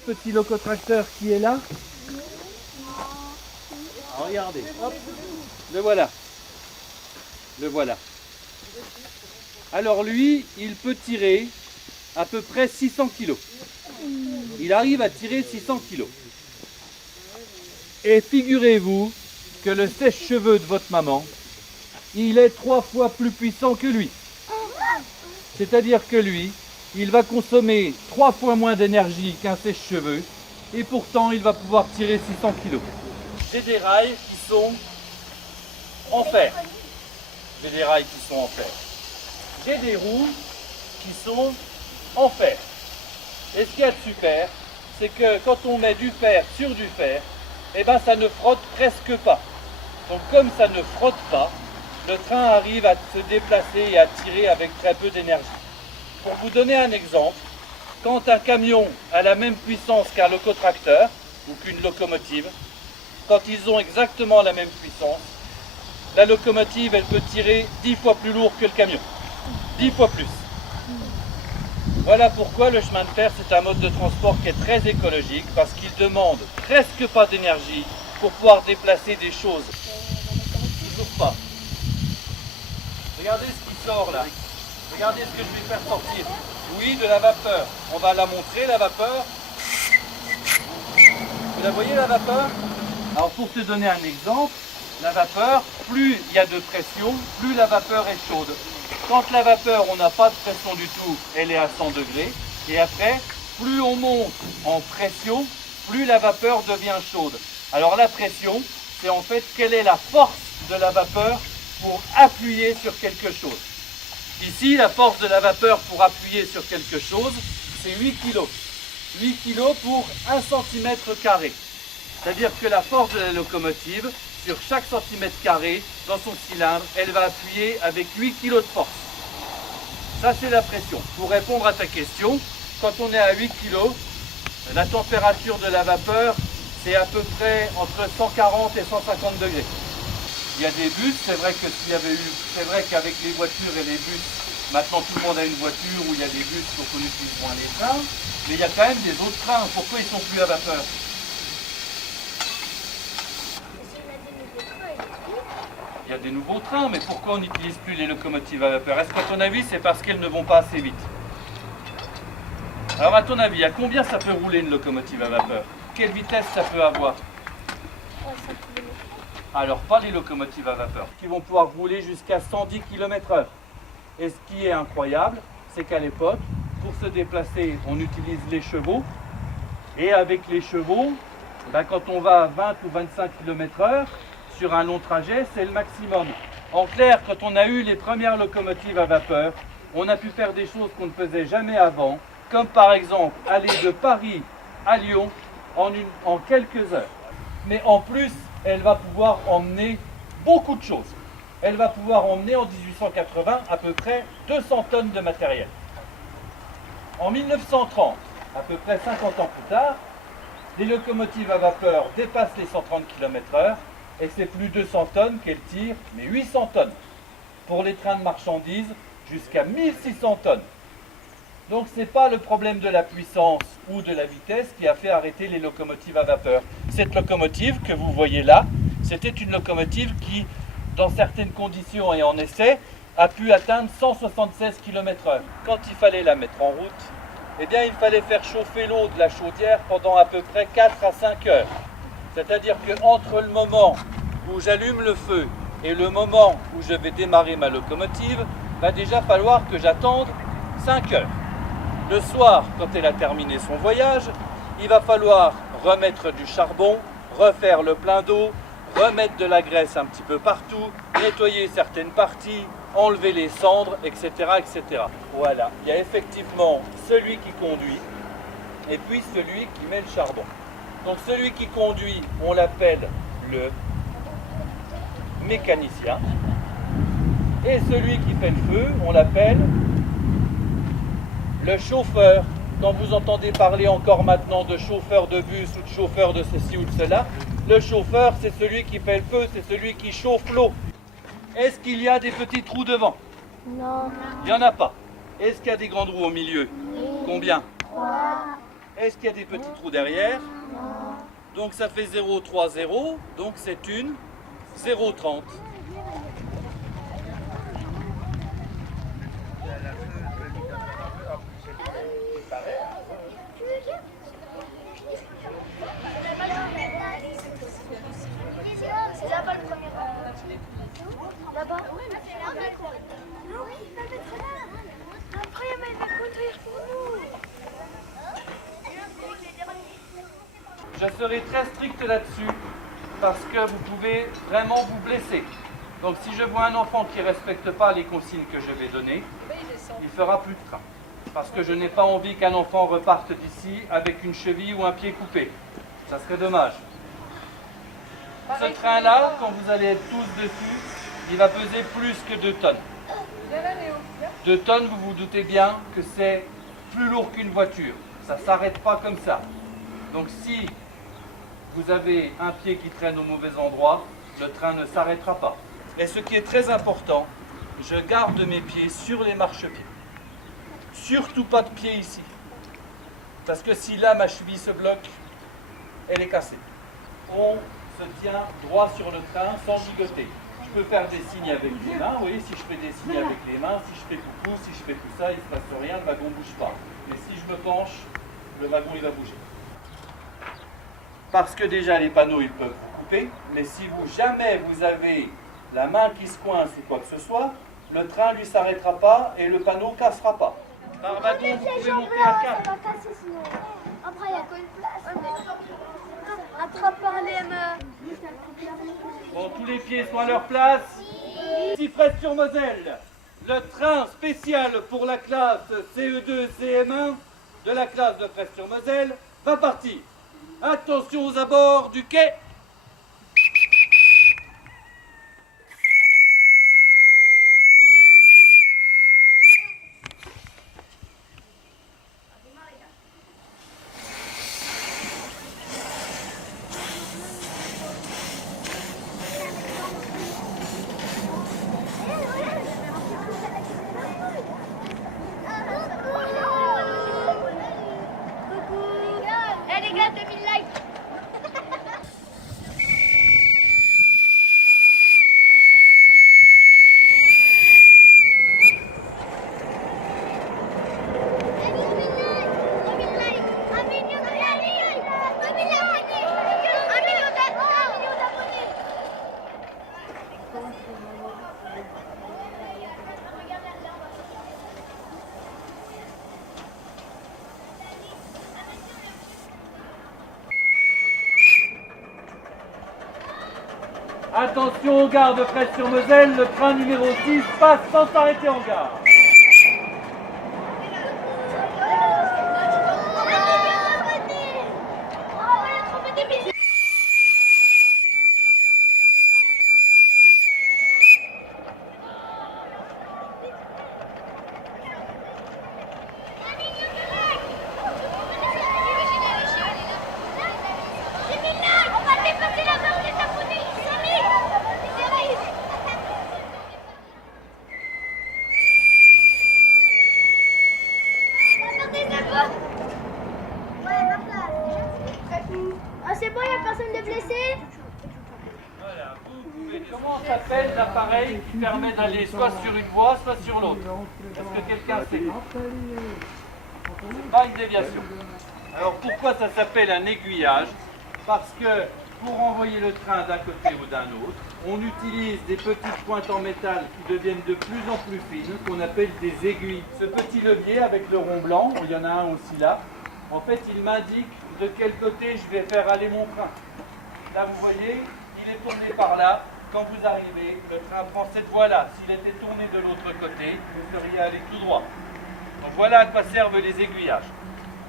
l'autre petit locotracteur qui est là? Regardez, hop, le voilà. Le voilà. Alors lui, il peut tirer à peu près 600 kg. Il arrive à tirer 600 kg. Et figurez-vous que le sèche-cheveux de votre maman, il est 3 fois plus puissant que lui. C'est-à-dire que lui, il va consommer 3 fois moins d'énergie qu'un sèche-cheveux et pourtant il va pouvoir tirer 600 kg. J'ai des rails qui sont en fer. J'ai des rails qui sont en fer. J'ai des roues qui sont en fer. Et ce qu'il y a de super, c'est que quand on met du fer sur du fer, eh ben ça ne frotte presque pas. Donc comme ça ne frotte pas, le train arrive à se déplacer et à tirer avec très peu d'énergie. Pour vous donner un exemple, quand un camion a la même puissance qu'un locotracteur ou qu'une locomotive, quand ils ont exactement la même puissance, la locomotive, elle peut tirer 10 fois plus lourd que le camion. 10 fois plus. Voilà pourquoi le chemin de fer, c'est un mode de transport qui est très écologique, parce qu'il demande presque pas d'énergie pour pouvoir déplacer des choses. Toujours pas. Regardez ce qui sort là. Regardez ce que je vais faire sortir. Oui, de la vapeur. On va la montrer, la vapeur. Vous la voyez, la vapeur? Alors, pour te donner un exemple, la vapeur, plus il y a de pression, plus la vapeur est chaude. Quand la vapeur, on n'a pas de pression du tout, elle est à 100 degrés. Et après, plus on monte en pression, plus la vapeur devient chaude. Alors la pression, c'est en fait quelle est la force de la vapeur pour appuyer sur quelque chose. Ici, la force de la vapeur pour appuyer sur quelque chose, c'est 8 kg. 8 kg pour 1 cm². C'est-à-dire que la force de la locomotive, sur chaque centimètre carré, dans son cylindre, elle va appuyer avec 8 kg de force. Ça, c'est la pression. Pour répondre à ta question, quand on est à 8 kg, la température de la vapeur, c'est à peu près entre 140 et 150 degrés. Il y a des bus, c'est vrai qu'avec les voitures et les bus, maintenant tout le monde a une voiture où il y a des bus pour qu'on utilise moins les trains, mais il y a quand même des autres trains. Pourquoi ils sont plus à vapeur? Il y a des nouveaux trains, mais pourquoi on n'utilise plus les locomotives à vapeur? Est-ce qu'à ton avis, c'est parce qu'elles ne vont pas assez vite? Alors à ton avis, à combien ça peut rouler une locomotive à vapeur? Quelle vitesse ça peut avoir? Alors pas les locomotives à vapeur, qui vont pouvoir rouler jusqu'à 110 km/h. Et ce qui est incroyable, c'est qu'à l'époque, pour se déplacer, on utilise les chevaux. Et avec les chevaux, quand on va à 20 ou 25 km/h, sur un long trajet, c'est le maximum. En clair, quand on a eu les premières locomotives à vapeur, on a pu faire des choses qu'on ne faisait jamais avant, comme par exemple aller de Paris à Lyon en quelques heures. Mais en plus, elle va pouvoir emmener beaucoup de choses. Elle va pouvoir emmener en 1880 à peu près 200 tonnes de matériel. En 1930, à peu près 50 ans plus tard, les locomotives à vapeur dépassent les 130 km/h et c'est plus 200 tonnes qu'elles tirent, mais 800 tonnes. Pour les trains de marchandises, jusqu'à 1600 tonnes. Donc ce n'est pas le problème de la puissance ou de la vitesse qui a fait arrêter les locomotives à vapeur. Cette locomotive que vous voyez là, c'était une locomotive qui, dans certaines conditions et en essai, a pu atteindre 176 km/h. Quand il fallait la mettre en route, eh bien il fallait faire chauffer l'eau de la chaudière pendant à peu près 4 à 5 heures. C'est-à-dire qu'entre le moment où j'allume le feu et le moment où je vais démarrer ma locomotive, va déjà falloir que j'attende 5 heures. Le soir, quand elle a terminé son voyage, il va falloir remettre du charbon, refaire le plein d'eau, remettre de la graisse un petit peu partout, nettoyer certaines parties, enlever les cendres, etc., etc. Voilà, il y a effectivement celui qui conduit et puis celui qui met le charbon. Donc celui qui conduit, on l'appelle le mécanicien. Et celui qui fait le feu, on l'appelle le chauffeur. Quand vous entendez parler encore maintenant de chauffeur de bus ou de chauffeur de ceci ou de cela, le chauffeur, c'est celui qui fait le feu, c'est celui qui chauffe l'eau. Est-ce qu'il y a des petits trous devant? Non. Il n'y en a pas. Est-ce qu'il y a des grandes roues au milieu? Oui. Combien? 3. Est-ce qu'il y a des petits trous derrière? Donc ça fait 0,30, donc c'est une 0,30. C'est là-bas le premier. Là-bas. Après, il va conduire pour nous. Je serai très strict là-dessus parce que vous pouvez vraiment vous blesser. Donc si je vois un enfant qui ne respecte pas les consignes que je vais donner, il fera plus de train. Parce que je n'ai pas envie qu'un enfant reparte d'ici avec une cheville ou un pied coupé. Ça serait dommage. Ce train-là, quand vous allez être tous dessus, il va peser plus que 2 tonnes. 2 tonnes, vous vous doutez bien que c'est plus lourd qu'une voiture. Ça ne s'arrête pas comme ça. Donc si vous avez un pied qui traîne au mauvais endroit, le train ne s'arrêtera pas. Et ce qui est très important, je garde mes pieds sur les marchepieds. Surtout pas de pied ici. Parce que si là ma cheville se bloque, elle est cassée. On se tient droit sur le train sans gigoter. Je peux faire des signes avec les mains, oui, si je fais des signes avec les mains, si je fais coucou, si je fais tout ça, il ne se passe rien, le wagon ne bouge pas. Mais si je me penche, le wagon il va bouger. Parce que déjà les panneaux ils peuvent vous couper, mais si jamais vous avez la main qui se coince ou quoi que ce soit, le train lui s'arrêtera pas et le panneau cassera pas. Par wagon vous pouvez monter à 4. Ça va casser sinon. Après, il n'y a pas une place. Attrape par les mains. Bon, tous les pieds sont à leur place. Ici Fraisse-sur-Moselle, le train spécial pour la classe CE2 CM1 de la classe de Fraisse-sur-Moselle va partir. Attention aux abords du quai. Eh les gars, 2000 likes. Attention aux gares de Fraisse-sur-Moselle, le train numéro 6 passe sans s'arrêter en gare. Ah c'est bon, il n'y a personne de blessé? Voilà, comment s'appelle l'appareil qui permet d'aller soit sur une voie, soit sur l'autre? Est-ce que quelqu'un sait? C'est pas une déviation. Alors pourquoi ça s'appelle un aiguillage? Parce que pour envoyer le train d'un côté ou d'un autre, on utilise des petites pointes en métal qui deviennent de plus en plus fines, qu'on appelle des aiguilles. Ce petit levier avec le rond blanc, il y en a un aussi là, en fait il m'indique de quel côté je vais faire aller mon train. Là vous voyez, il est tourné par là. Quand vous arrivez, le train prend cette voie-là. S'il était tourné de l'autre côté, vous seriez allé tout droit. Donc voilà à quoi servent les aiguillages.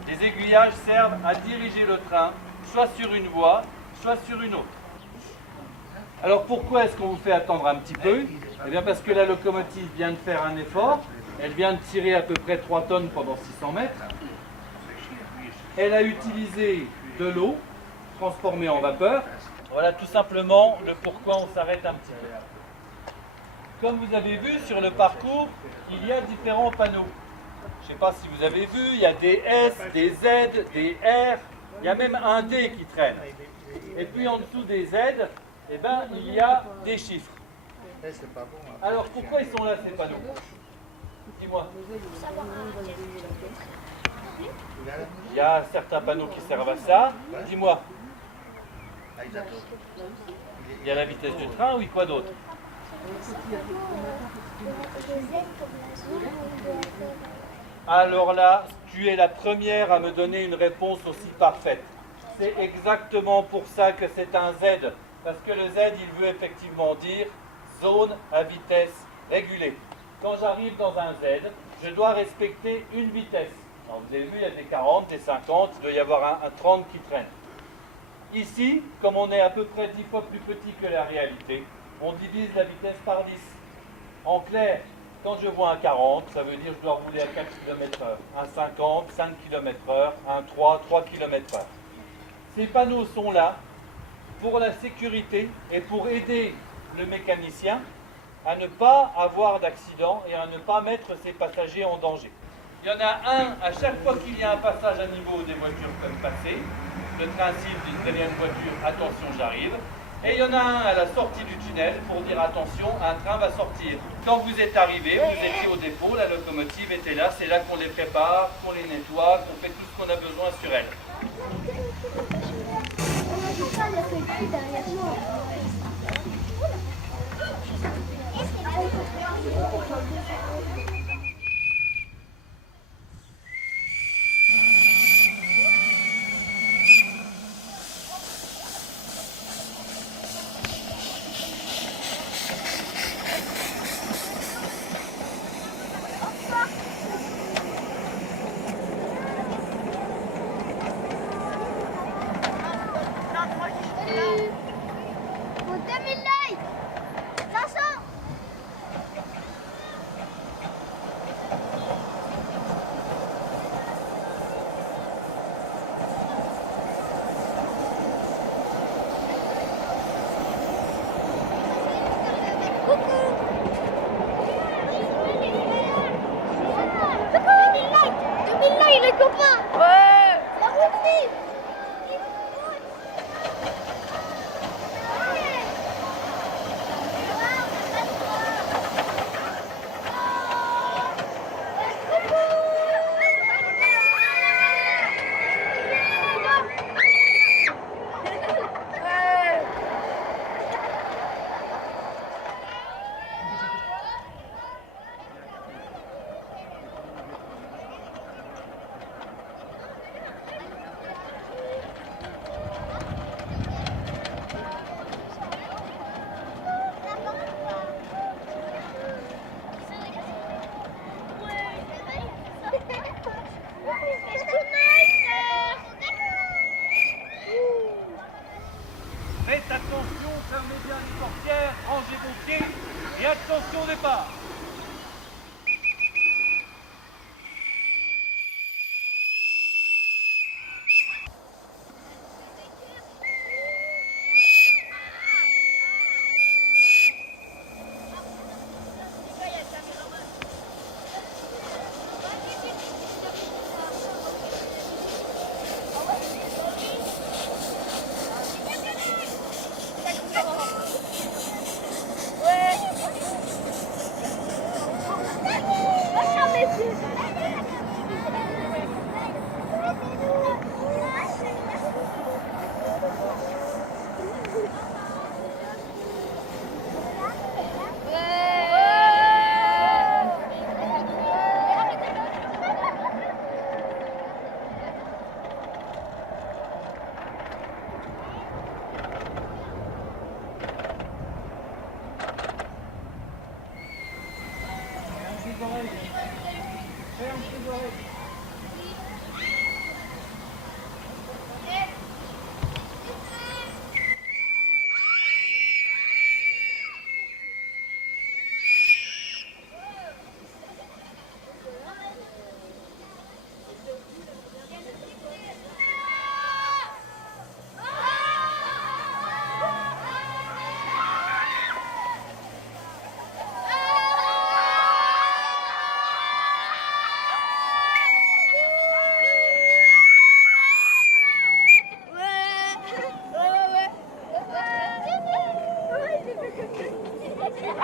Les aiguillages servent à diriger le train, soit sur une voie, soit sur une autre. Alors pourquoi est-ce qu'on vous fait attendre un petit peu? Eh bien parce que la locomotive vient de faire un effort. Elle vient de tirer à peu près 3 tonnes pendant 600 mètres. Elle a utilisé de l'eau transformée en vapeur. Voilà tout simplement le pourquoi on s'arrête un petit peu. Comme vous avez vu sur le parcours, il y a différents panneaux. sais pas si vous avez vu, il y a des S, des Z, des R, il y a même un D qui traîne. Et puis en dessous des Z, eh ben, il y a des chiffres. Alors pourquoi ils sont là ces panneaux? Dis-moi. Il y a certains panneaux qui servent à ça. Dis-moi. Il y a la vitesse du train, oui, quoi d'autre? Alors là, tu es la première à me donner une réponse aussi parfaite. C'est exactement pour ça que c'est un Z. Parce que le Z, il veut effectivement dire zone à vitesse régulée. Quand j'arrive dans un Z, je dois respecter une vitesse. Alors, vous avez vu, il y a des 40, des 50, il doit y avoir un 30 qui traîne. Ici, comme on est à peu près 10 fois plus petit que la réalité, on divise la vitesse par 10. En clair, quand je vois un 40, ça veut dire que je dois rouler à 4 km/h. Un 50, 5 km/h. Un 3, 3 km/h. Ces panneaux sont là pour la sécurité et pour aider le mécanicien à ne pas avoir d'accident et à ne pas mettre ses passagers en danger. Il y en a un à chaque fois qu'il y a un passage à niveau des voitures comme passé. Le train cible derrière une voiture, attention j'arrive. Et il y en a un à la sortie du tunnel pour dire attention, un train va sortir. Quand vous êtes arrivé, vous étiez au dépôt, la locomotive était là, c'est là qu'on les prépare, qu'on les nettoie, qu'on fait tout ce qu'on a besoin sur elle. Faites attention, fermez bien les portières, rangez vos pieds et attention au départ.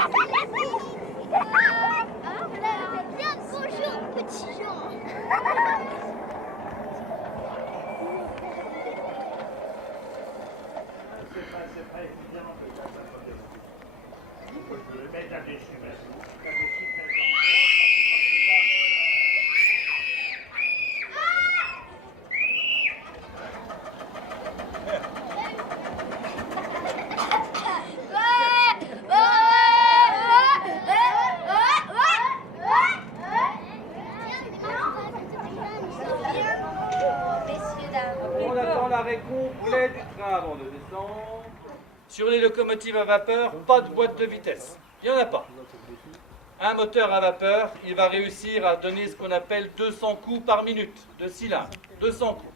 Bien, bonjour, petit Jean. On attend l'arrêt complet du train avant de descendre. Sur les locomotives à vapeur, pas de boîte de vitesse. Il n'y en a pas. Un moteur à vapeur, il va réussir à donner ce qu'on appelle 200 coups par minute de cylindre. 200 coups.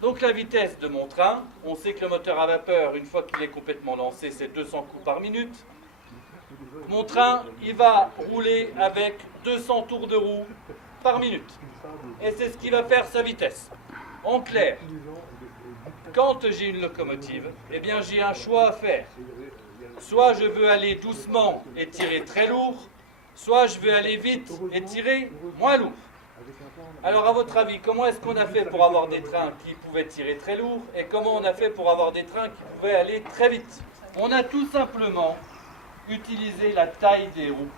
Donc la vitesse de mon train, on sait que le moteur à vapeur, une fois qu'il est complètement lancé, c'est 200 coups par minute. Mon train, il va rouler avec 200 tours de roue par minute. Et c'est ce qui va faire sa vitesse. En clair, quand j'ai une locomotive, eh bien j'ai un choix à faire. Soit je veux aller doucement et tirer très lourd, soit je veux aller vite et tirer moins lourd. Alors à votre avis, comment est-ce qu'on a fait pour avoir des trains qui pouvaient tirer très lourd et comment on a fait pour avoir des trains qui pouvaient aller très vite? On a tout simplement utilisé la taille des roues.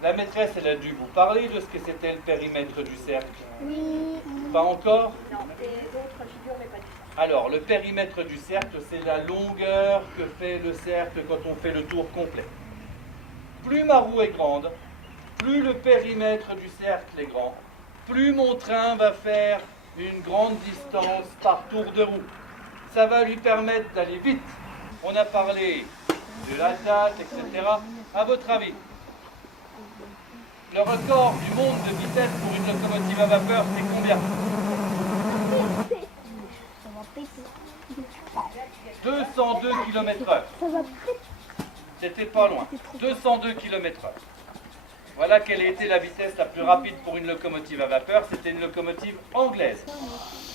La maîtresse, elle a dû vous parler de ce que c'était le périmètre du cercle. Oui. Pas encore? Non, et d'autres figures, mais pas du tout. Alors, le périmètre du cercle, c'est la longueur que fait le cercle quand on fait le tour complet. Plus ma roue est grande, plus le périmètre du cercle est grand, plus mon train va faire une grande distance par tour de roue. Ça va lui permettre d'aller vite. On a parlé de la date, etc. À votre avis, le record du monde de vitesse pour une locomotive à vapeur, c'est combien? 202 km/h. C'était pas loin. 202 km/h. Voilà quelle a été la vitesse la plus rapide pour une locomotive à vapeur. C'était une locomotive anglaise.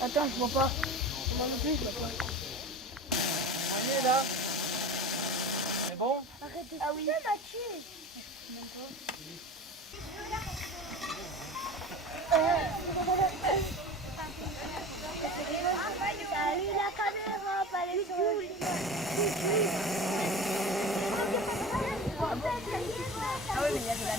Attends, je vois pas. Moi non plus, je vois pas. On est là. C'est bon? Arrête de oui. Mathieu. Salut la caméra, pas les Ah oui, mais il y a de la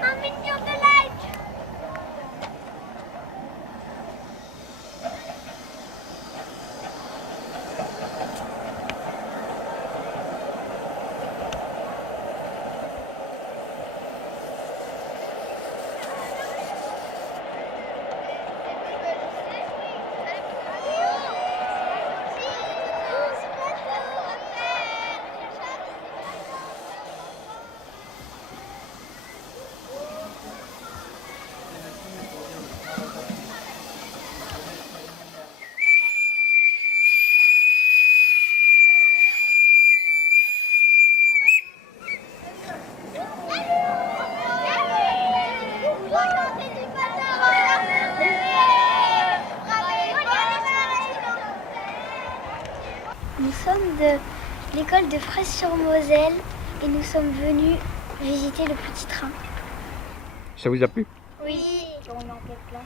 Un million de likes. Nous sommes de l'école de Fraisse-sur-Moselle et nous sommes venus visiter le petit train. Ça vous a plu? Oui. On est en quelle classe?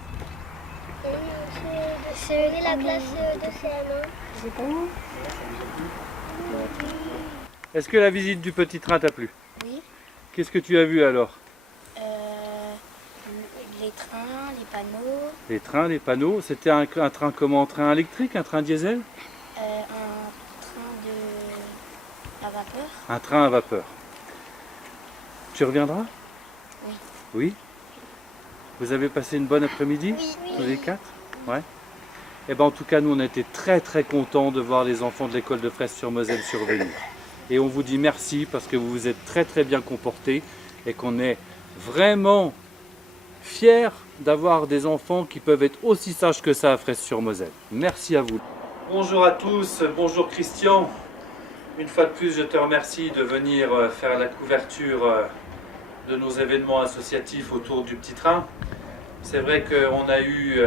C'est la classe de CM1. C'est pas où? Est-ce que la visite du petit train t'a plu? Oui. Qu'est-ce que tu as vu alors? Les trains, les panneaux, Les trains, les panneaux. C'était un train comment? Un train électrique? Un train diesel? un train à vapeur. Un train à vapeur. Tu reviendras? Oui. Oui? Vous avez passé une bonne après-midi? Oui. Tous les quatre? Ouais. Et ben en tout cas, nous on a été très très contents de voir les enfants de l'école de Fraisse-sur-Moselle survenir. Et on vous dit merci parce que vous vous êtes très très bien comportés et qu'on est vraiment fiers d'avoir des enfants qui peuvent être aussi sages que ça à Fraisse-sur-Moselle. Merci à vous. Bonjour à tous, bonjour Christian. Une fois de plus, je te remercie de venir faire la couverture de nos événements associatifs autour du petit train. C'est vrai qu'on a eu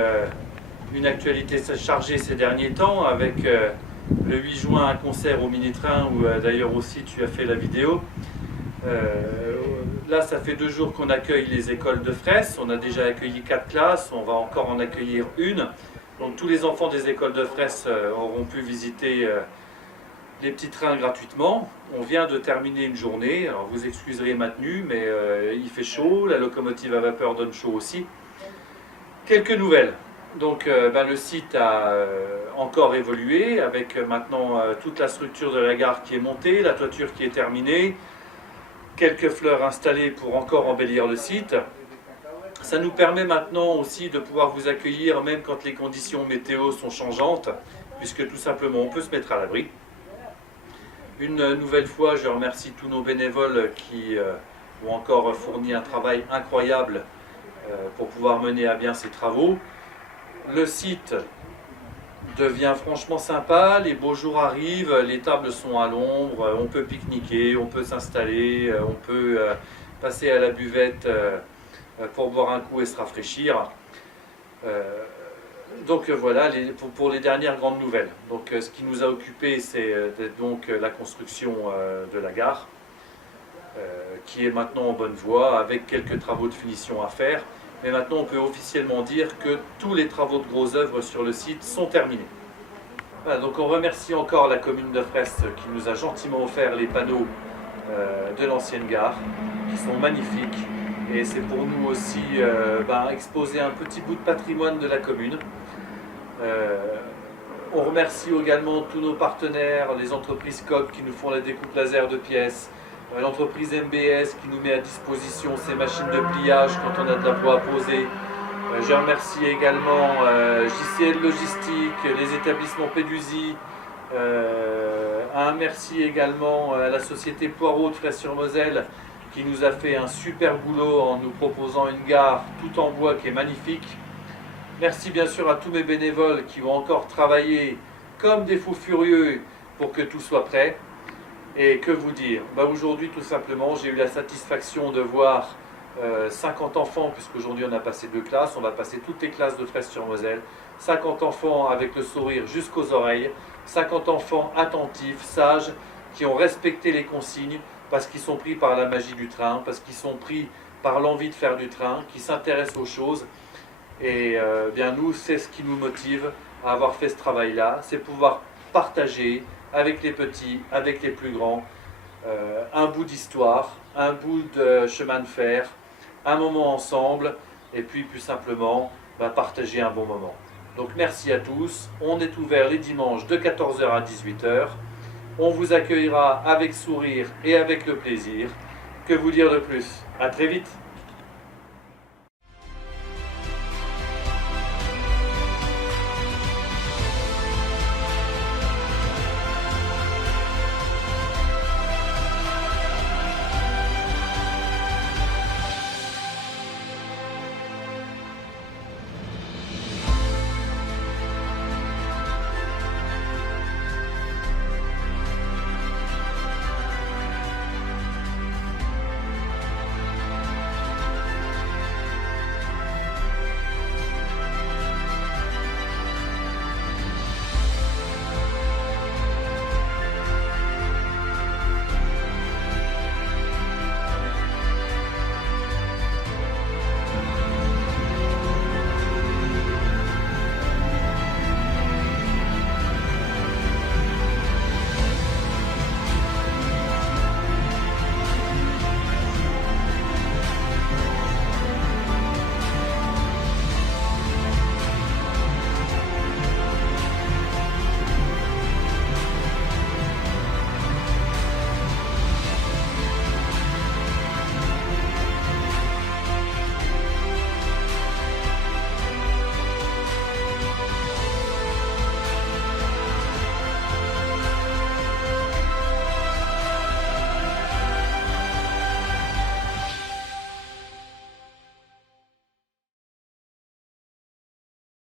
une actualité chargée ces derniers temps avec le 8 juin un concert au mini-train où d'ailleurs aussi tu as fait la vidéo. Là, ça fait 2 jours qu'on accueille les écoles de Fraisse. On a déjà accueilli 4 classes, on va encore en accueillir une. Donc tous les enfants des écoles de Fraisse auront pu visiter les petits trains gratuitement. On vient de terminer une journée, alors vous excuserez ma tenue, mais il fait chaud, la locomotive à vapeur donne chaud aussi. Quelques nouvelles. Donc le site a encore évolué avec maintenant toute la structure de la gare qui est montée, la toiture qui est terminée, quelques fleurs installées pour encore embellir le site. Ça nous permet maintenant aussi de pouvoir vous accueillir même quand les conditions météo sont changeantes, puisque tout simplement on peut se mettre à l'abri. Une nouvelle fois, je remercie tous nos bénévoles qui ont encore fourni un travail incroyable pour pouvoir mener à bien ces travaux. Le site devient franchement sympa, les beaux jours arrivent, les tables sont à l'ombre, on peut pique-niquer, on peut s'installer, on peut passer à la buvette pour boire un coup et se rafraîchir. Donc voilà pour les dernières grandes nouvelles. Donc ce qui nous a occupé, c'est donc la construction de la gare, qui est maintenant en bonne voie, avec quelques travaux de finition à faire. Mais maintenant, on peut officiellement dire que tous les travaux de gros œuvres sur le site sont terminés. Voilà, donc on remercie encore la commune de Fraisse qui nous a gentiment offert les panneaux de l'ancienne gare, qui sont magnifiques. Et c'est pour nous aussi exposer un petit bout de patrimoine de la commune. On remercie également tous nos partenaires, les entreprises COP qui nous font la découpe laser de pièces, l'entreprise MBS qui nous met à disposition ces machines de pliage quand on a de la poids à poser. Je remercie également JCL Logistique, les établissements Pédusie. Un merci également à la société Poirot de Fraisse-sur-Moselle qui nous a fait un super boulot en nous proposant une gare tout en bois qui est magnifique. Merci bien sûr à tous mes bénévoles qui ont encore travaillé comme des fous furieux pour que tout soit prêt. Et que vous dire, aujourd'hui tout simplement j'ai eu la satisfaction de voir 50 enfants, puisqu'aujourd'hui on a passé 2 classes, on va passer toutes les classes de Fraisse-sur-Moselle, 50 enfants avec le sourire jusqu'aux oreilles, 50 enfants attentifs, sages, qui ont respecté les consignes parce qu'ils sont pris par la magie du train, parce qu'ils sont pris par l'envie de faire du train, qui s'intéressent aux choses. Et nous, c'est ce qui nous motive à avoir fait ce travail-là, c'est pouvoir partager avec les petits, avec les plus grands, un bout d'histoire, un bout de chemin de fer, un moment ensemble, et puis plus simplement partager un bon moment. Donc merci à tous, on est ouvert les dimanches de 14h à 18h, on vous accueillera avec sourire et avec le plaisir. Que vous dire de plus? À très vite.